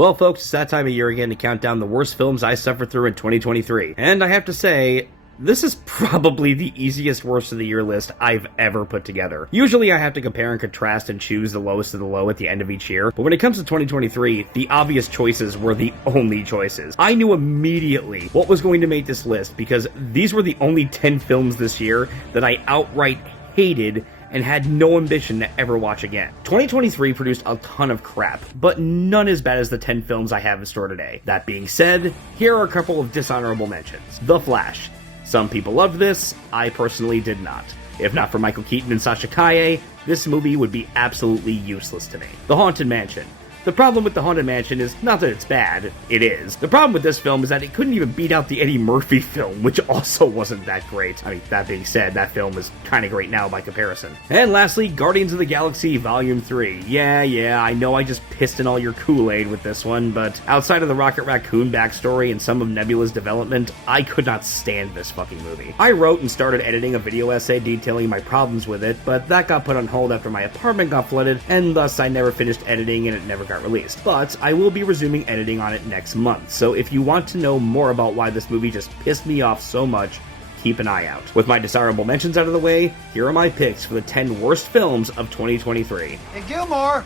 Well, folks, it's that time of year again to count down the worst films I suffered through in 2023. And I have to say, this is probably the easiest worst of the year list I've ever put together. Usually I have to compare and contrast and choose the lowest of the low at the end of each year, but when it comes to 2023, the obvious choices were the only choices. I knew immediately what was going to make this list because these were the only 10 films this year that I outright hated and had no ambition to ever watch again. 2023 produced a ton of crap, but none as bad as the 10 films I have in store today. That being said, here are a couple of dishonorable mentions. The Flash. Some people loved this, I personally did not. If not for Michael Keaton and Sasha Calle, this movie would be absolutely useless to me. The Haunted Mansion. The problem with The Haunted Mansion is not that it's bad, it is. The problem with this film is that it couldn't even beat out the Eddie Murphy film, which also wasn't that great. I mean, that being said, that film is kinda great now by comparison. And lastly, Guardians of the Galaxy Volume 3. Yeah, I know I just pissed in all your Kool-Aid with this one, but outside of the Rocket Raccoon backstory and some of Nebula's development, I could not stand this fucking movie. I wrote and started editing a video essay detailing my problems with it, but that got put on hold after my apartment got flooded, and thus I never finished editing and it never got released. But I will be resuming editing on it next month, so if you want to know more about why this movie just pissed me off so much, keep an eye out. With my desirable mentions out of the way, here are my picks for the 10 worst films of 2023. Hey Gilmore,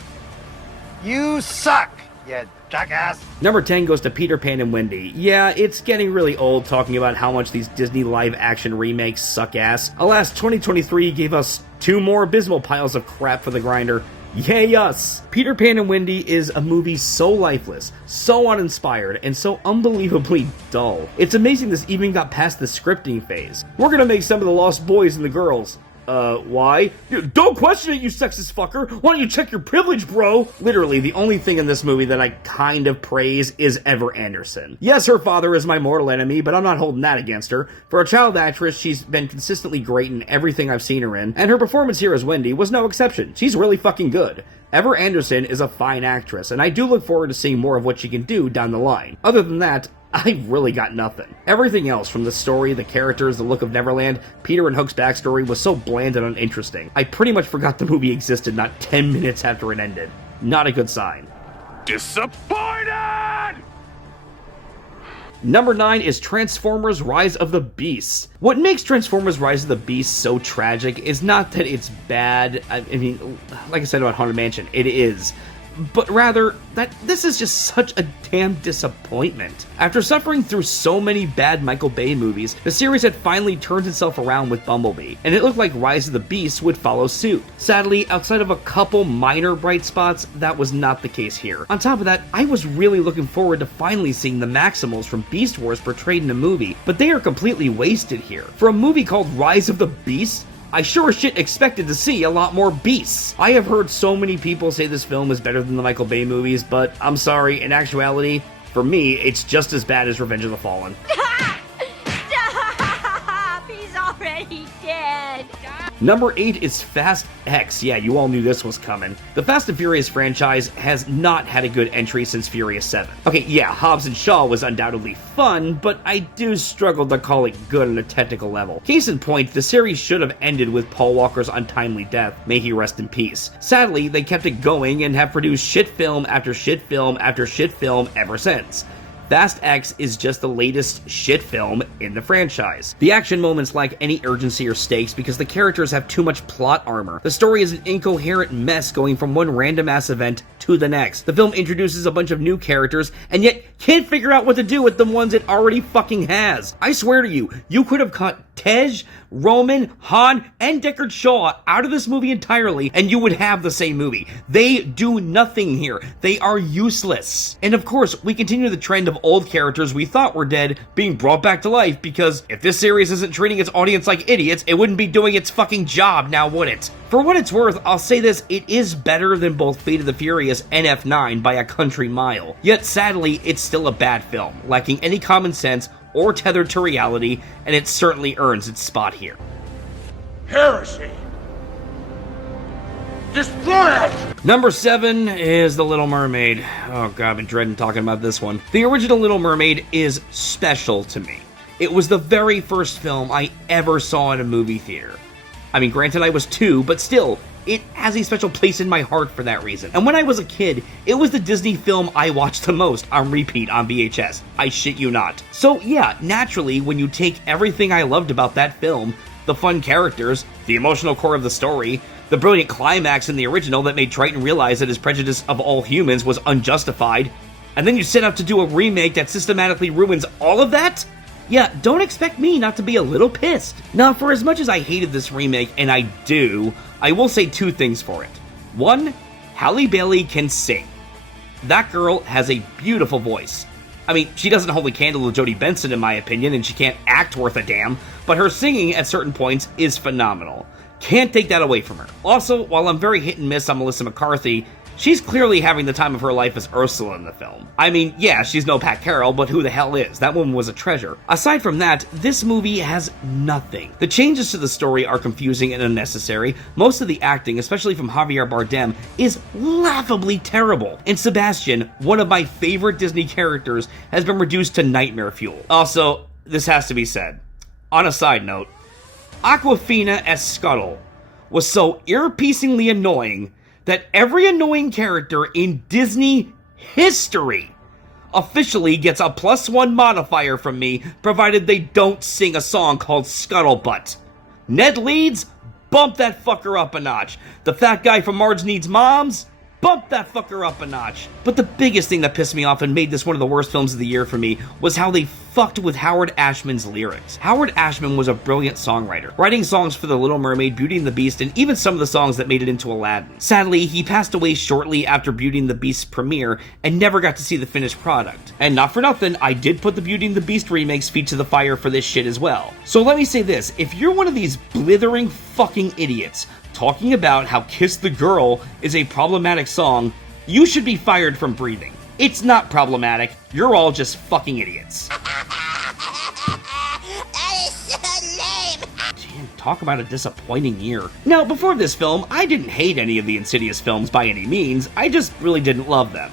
you suck, you jackass. Number 10 goes to Peter, Pan and Wendy. Yeah, it's getting really old talking about how much these Disney live-action remakes suck ass. Alas, 2023 gave us 2 more abysmal piles of crap for the grinder. Yay us! Peter, Pan and Wendy is a movie so lifeless, so uninspired, and so unbelievably dull. It's amazing this even got past the scripting phase. We're gonna make some of the lost boys and the girls. Why? Don't question it, you sexist fucker! Why don't you check your privilege, bro? Literally, the only thing in this movie that I kind of praise is Ever Anderson. Yes, her father is my mortal enemy, but I'm not holding that against her. For a child actress, she's been consistently great in everything I've seen her in, and her performance here as Wendy was no exception. She's really fucking good. Ever Anderson is a fine actress, and I do look forward to seeing more of what she can do down the line. Other than that, I really got nothing. Everything else, from the story, the characters, the look of Neverland, Peter and Hook's backstory, was so bland and uninteresting. I pretty much forgot the movie existed not 10 minutes after it ended. Not a good sign. Disappointed! Number 9 is Transformers Rise of the Beasts. What makes Transformers Rise of the Beasts so tragic is not that it's bad. I mean, like I said about Haunted Mansion, it is. But rather, that this is just such a damn disappointment. After suffering through so many bad Michael Bay movies, the series had finally turned itself around with Bumblebee, and it looked like Rise of the Beasts would follow suit. Sadly, outside of a couple minor bright spots, that was not the case here. On top of that, I was really looking forward to finally seeing the Maximals from Beast Wars portrayed in a movie, but they are completely wasted here. For a movie called Rise of the Beasts, I sure as shit expected to see a lot more beasts. I have heard so many people say this film is better than the Michael Bay movies, but I'm sorry, in actuality, for me, it's just as bad as Revenge of the Fallen. Stop! He's already dead. Number 8 is Fast X. Yeah, you all knew this was coming. The Fast and Furious franchise has not had a good entry since Furious 7. Okay, yeah, Hobbs and Shaw was undoubtedly fun, but I do struggle to call it good on a technical level. Case in point, the series should have ended with Paul Walker's untimely death. May he rest in peace. Sadly, they kept it going and have produced shit film after shit film after shit film ever since. Fast X is just the latest shit film in the franchise. The action moments lack any urgency or stakes because the characters have too much plot armor. The story is an incoherent mess going from one random ass event to the next. The film introduces a bunch of new characters and yet can't figure out what to do with the ones it already fucking has. I swear to you, you could have cut Tej, Roman, Han, and Deckard Shaw out of this movie entirely, and you would have the same movie. They do nothing here. They are useless. And of course, we continue the trend of old characters we thought were dead being brought back to life, because if this series isn't treating its audience like idiots, it wouldn't be doing its fucking job, now would it? For what it's worth, I'll say this, it is better than both Fate of the Furious and F9 by a country mile. Yet sadly, it's still a bad film, lacking any common sense or tethered to reality, and it certainly earns its spot here. Heresy! Destroy it! Number 7 is The Little Mermaid. Oh god, I've been dreading talking about this one. The original Little Mermaid is special to me. It was the very first film I ever saw in a movie theater. I mean, granted I was 2, but still, it has a special place in my heart for that reason. And when I was a kid, it was the Disney film I watched the most on repeat on VHS. I shit you not. So yeah, naturally, when you take everything I loved about that film, the fun characters, the emotional core of the story, the brilliant climax in the original that made Triton realize that his prejudice of all humans was unjustified, and then you set out to do a remake that systematically ruins all of that? Yeah, don't expect me not to be a little pissed. Now, for as much as I hated this remake, and I do, I will say 2 things for it. 1, Halle Bailey can sing. That girl has a beautiful voice. I mean, she doesn't hold a candle to Jodie Benson in my opinion, and she can't act worth a damn, but her singing at certain points is phenomenal. Can't take that away from her. Also, while I'm very hit and miss on Melissa McCarthy, she's clearly having the time of her life as Ursula in the film. I mean, yeah, she's no Pat Carroll, but who the hell is? That woman was a treasure. Aside from that, this movie has nothing. The changes to the story are confusing and unnecessary. Most of the acting, especially from Javier Bardem, is laughably terrible. And Sebastian, one of my favorite Disney characters, has been reduced to nightmare fuel. Also, this has to be said. On a side note, Awkwafina as Scuttle was so ear-piercingly annoying that every annoying character in Disney history officially gets a +1 modifier from me, provided they don't sing a song called Scuttlebutt. Ned Leeds, bump that fucker up a notch. The fat guy from Marge Needs Moms, bump that fucker up a notch. But the biggest thing that pissed me off and made this one of the worst films of the year for me was how they fucked with Howard Ashman's lyrics. Howard Ashman was a brilliant songwriter, writing songs for The Little Mermaid, Beauty and the Beast, and even some of the songs that made it into Aladdin. Sadly, he passed away shortly after Beauty and the Beast's premiere and never got to see the finished product. And not for nothing, I did put the Beauty and the Beast remakes feet to the fire for this shit as well. So let me say this, if you're one of these blithering fucking idiots talking about how Kiss the Girl is a problematic song, you should be fired from breathing. It's not problematic, you're all just fucking idiots. That is so lame. Damn, talk about a disappointing year. Now, before this film, I didn't hate any of the Insidious films by any means, I just really didn't love them.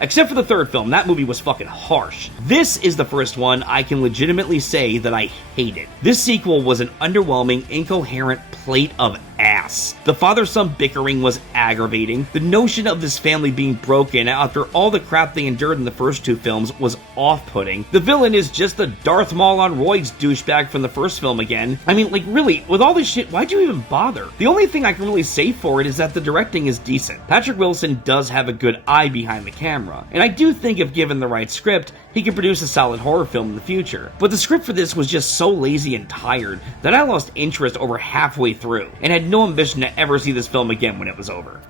Except for the third film, that movie was fucking harsh. This is the first one I can legitimately say that I hated. This sequel was an underwhelming, incoherent plate of ass. The father-son bickering was aggravating. The notion of this family being broken after all the crap they endured in the first 2 films was off-putting. The villain is just the Darth Maul on roids douchebag from the first film again. I mean, like, really, with all this shit, why'd you even bother? The only thing I can really say for it is that the directing is decent. Patrick Wilson does have a good eye behind the camera, and I do think if given the right script, he could produce a solid horror film in the future. But the script for this was just so lazy and tired that I lost interest over halfway through, and had no ambition to ever see this film again when it was over.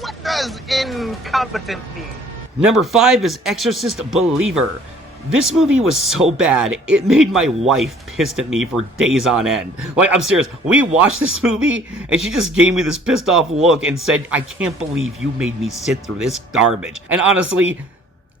What does incompetent mean? Number 5 is Exorcist Believer. This movie was so bad, it made my wife pissed at me for days on end. Like, I'm serious, we watched this movie, and she just gave me this pissed off look and said, I can't believe you made me sit through this garbage. And honestly,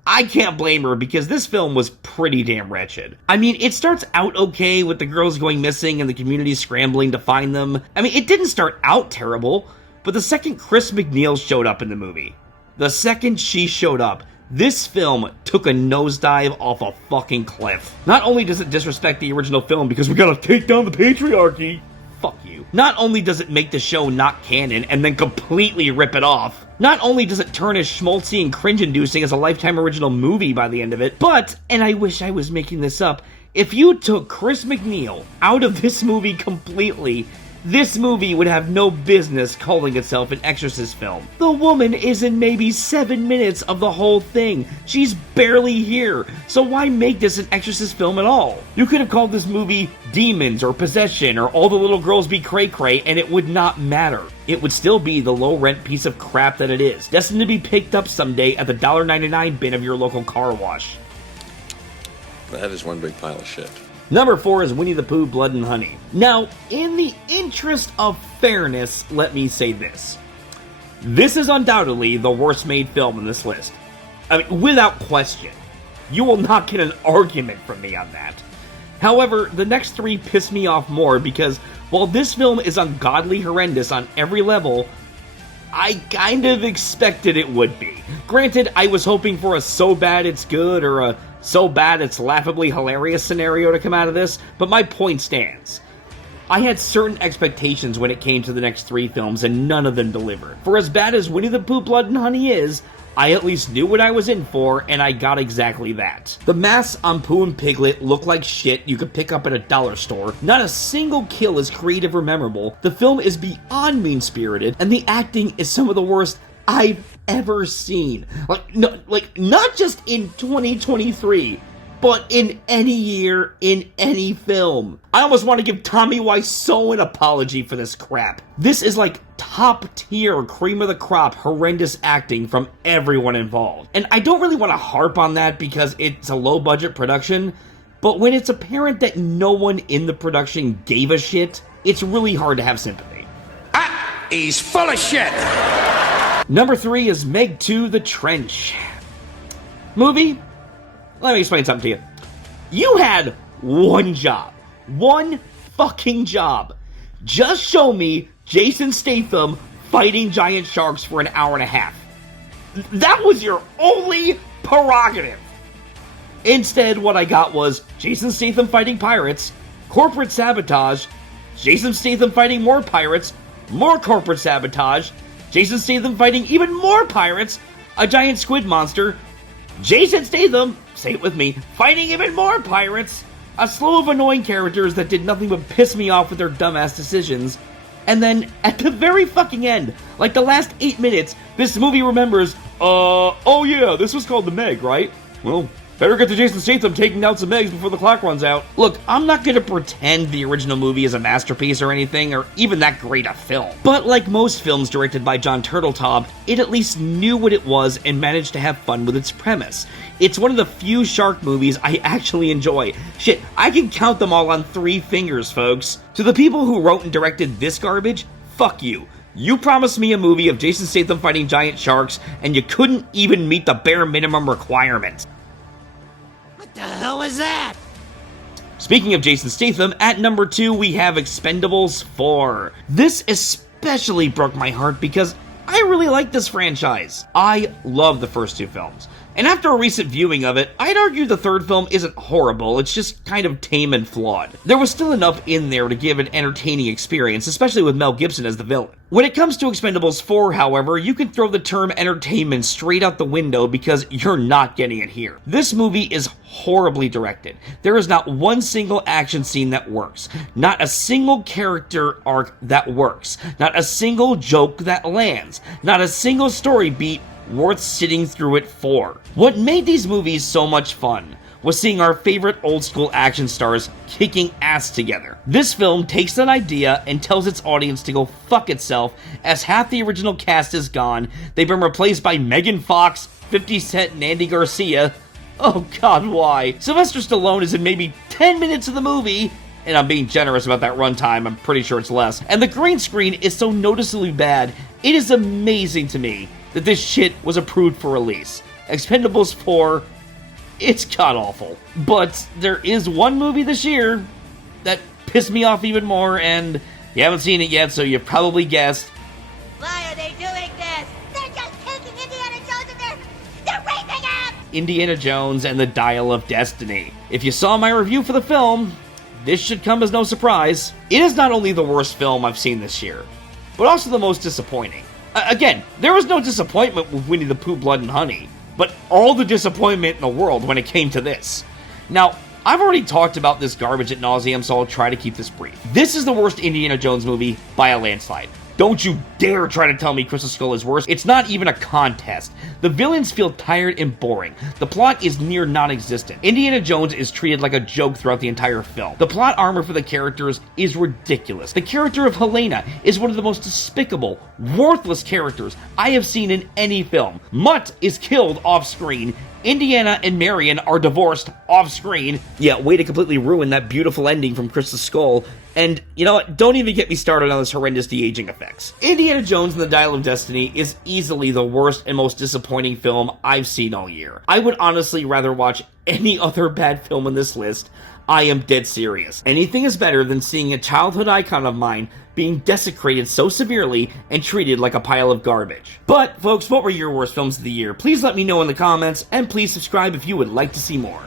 I can't blame her because this film was pretty damn wretched. I mean, it starts out okay with the girls going missing and the community scrambling to find them. I mean, it didn't start out terrible, but the second Chris McNeil showed up in the movie, the second she showed up, this film took a nosedive off a fucking cliff. Not only does it disrespect the original film because we gotta take down the patriarchy, fuck you. Not only does it make the show not canon and then completely rip it off, not only does it turn as schmaltzy and cringe-inducing as a Lifetime original movie by the end of it, but, and I wish I was making this up, if you took Chris McNeil out of this movie completely, this movie would have no business calling itself an Exorcist film. The woman is in maybe 7 minutes of the whole thing. She's barely here, so why make this an Exorcist film at all? You could have called this movie Demons or Possession or All the Little Girls Be Cray Cray and it would not matter. It would still be the low-rent piece of crap that it is, destined to be picked up someday at the $1.99 bin of your local car wash. That is one big pile of shit. Number 4 is Winnie the Pooh, Blood and Honey. Now, in the interest of fairness, let me say this. This is undoubtedly the worst made film in this list. I mean, without question. You will not get an argument from me on that. However, the next 3 piss me off more because while this film is ungodly horrendous on every level, I kind of expected it would be. Granted, I was hoping for a so bad it's good or a so bad it's laughably hilarious scenario to come out of this, but my point stands. I had certain expectations when it came to the next 3 films, and none of them delivered. For as bad as Winnie the Pooh Blood and Honey is, I at least knew what I was in for, and I got exactly that. The masks on Pooh and Piglet look like shit you could pick up at a dollar store. Not a single kill is creative or memorable. The film is beyond mean-spirited, and the acting is some of the worst I've ever seen. Not just in 2023, but in any year, in any film. I almost want to give Tommy Wiseau an apology for this crap. This is like top tier, cream of the crop, horrendous acting from everyone involved. And I don't really want to harp on that because it's a low budget production, but when it's apparent that no one in the production gave a shit, it's really hard to have sympathy. He's full of shit! Number 3 is Meg 2: The Trench. Movie? Let me explain something to you. You had one job. One fucking job. Just show me Jason Statham fighting giant sharks for an hour and a half. That was your only prerogative. Instead, what I got was Jason Statham fighting pirates, corporate sabotage, Jason Statham fighting more pirates, more corporate sabotage, Jason Statham fighting even more pirates, a giant squid monster, Jason Statham, say it with me, fighting even more pirates, a slew of annoying characters that did nothing but piss me off with their dumbass decisions, and then, at the very fucking end, like the last 8 minutes, this movie remembers, oh yeah, this was called The Meg, right? Well, better get to Jason Statham taking down some eggs before the clock runs out. Look, I'm not gonna pretend the original movie is a masterpiece or anything, or even that great a film. But like most films directed by John Turteltaub, it at least knew what it was and managed to have fun with its premise. It's one of the few shark movies I actually enjoy. Shit, I can count them all on 3 fingers, folks. To the people who wrote and directed this garbage, fuck you. You promised me a movie of Jason Statham fighting giant sharks, and you couldn't even meet the bare minimum requirements. What the hell was that? Speaking of Jason Statham, at number 2 we have Expendables 4. This especially broke my heart because I really like this franchise. I love the first 2 films. And after a recent viewing of it, I'd argue the third film isn't horrible, it's just kind of tame and flawed. There was still enough in there to give an entertaining experience, especially with Mel Gibson as the villain. When it comes to Expendables 4, however, you can throw the term entertainment straight out the window because you're not getting it here. This movie is horribly directed. There is not one single action scene that works. Not a single character arc that works. Not a single joke that lands. Not a single story beat worth sitting through it for. What made these movies so much fun was seeing our favorite old school action stars kicking ass together. This film takes that idea and tells its audience to go fuck itself, as half the original cast is gone, they've been replaced by Megan Fox, 50 Cent, and Andy Garcia. Oh god, why? Sylvester Stallone is in maybe 10 minutes of the movie, and I'm being generous about that runtime, I'm pretty sure it's less. And the green screen is so noticeably bad, it is amazing to me that this shit was approved for release. Expendables 4, it's god-awful. But there is one movie this year that pissed me off even more, and you haven't seen it yet, so you've probably guessed. Why are they doing this? They're just taking Indiana Jones and they're raping him! Indiana Jones and the Dial of Destiny. If you saw my review for the film, this should come as no surprise. It is not only the worst film I've seen this year, but also the most disappointing. Again, there was no disappointment with Winnie the Pooh Blood and Honey, but all the disappointment in the world when it came to this. Now, I've already talked about this garbage ad nauseum, so I'll try to keep this brief. This is the worst Indiana Jones movie by a landslide. Don't you dare try to tell me Crystal Skull is worse. It's not even a contest. The villains feel tired and boring. The plot is near non-existent. Indiana Jones is treated like a joke throughout the entire film. The plot armor for the characters is ridiculous. The character of Helena is one of the most despicable, worthless characters I have seen in any film. Mutt is killed off-screen. Indiana and Marion are divorced off-screen. Yeah, way to completely ruin that beautiful ending from Crystal Skull. And, you know what, don't even get me started on this horrendous de-aging effects. Indiana Jones and the Dial of Destiny is easily the worst and most disappointing film I've seen all year. I would honestly rather watch any other bad film on this list. I am dead serious. Anything is better than seeing a childhood icon of mine being desecrated so severely and treated like a pile of garbage. But, folks, what were your worst films of the year? Please let me know in the comments, and please subscribe if you would like to see more.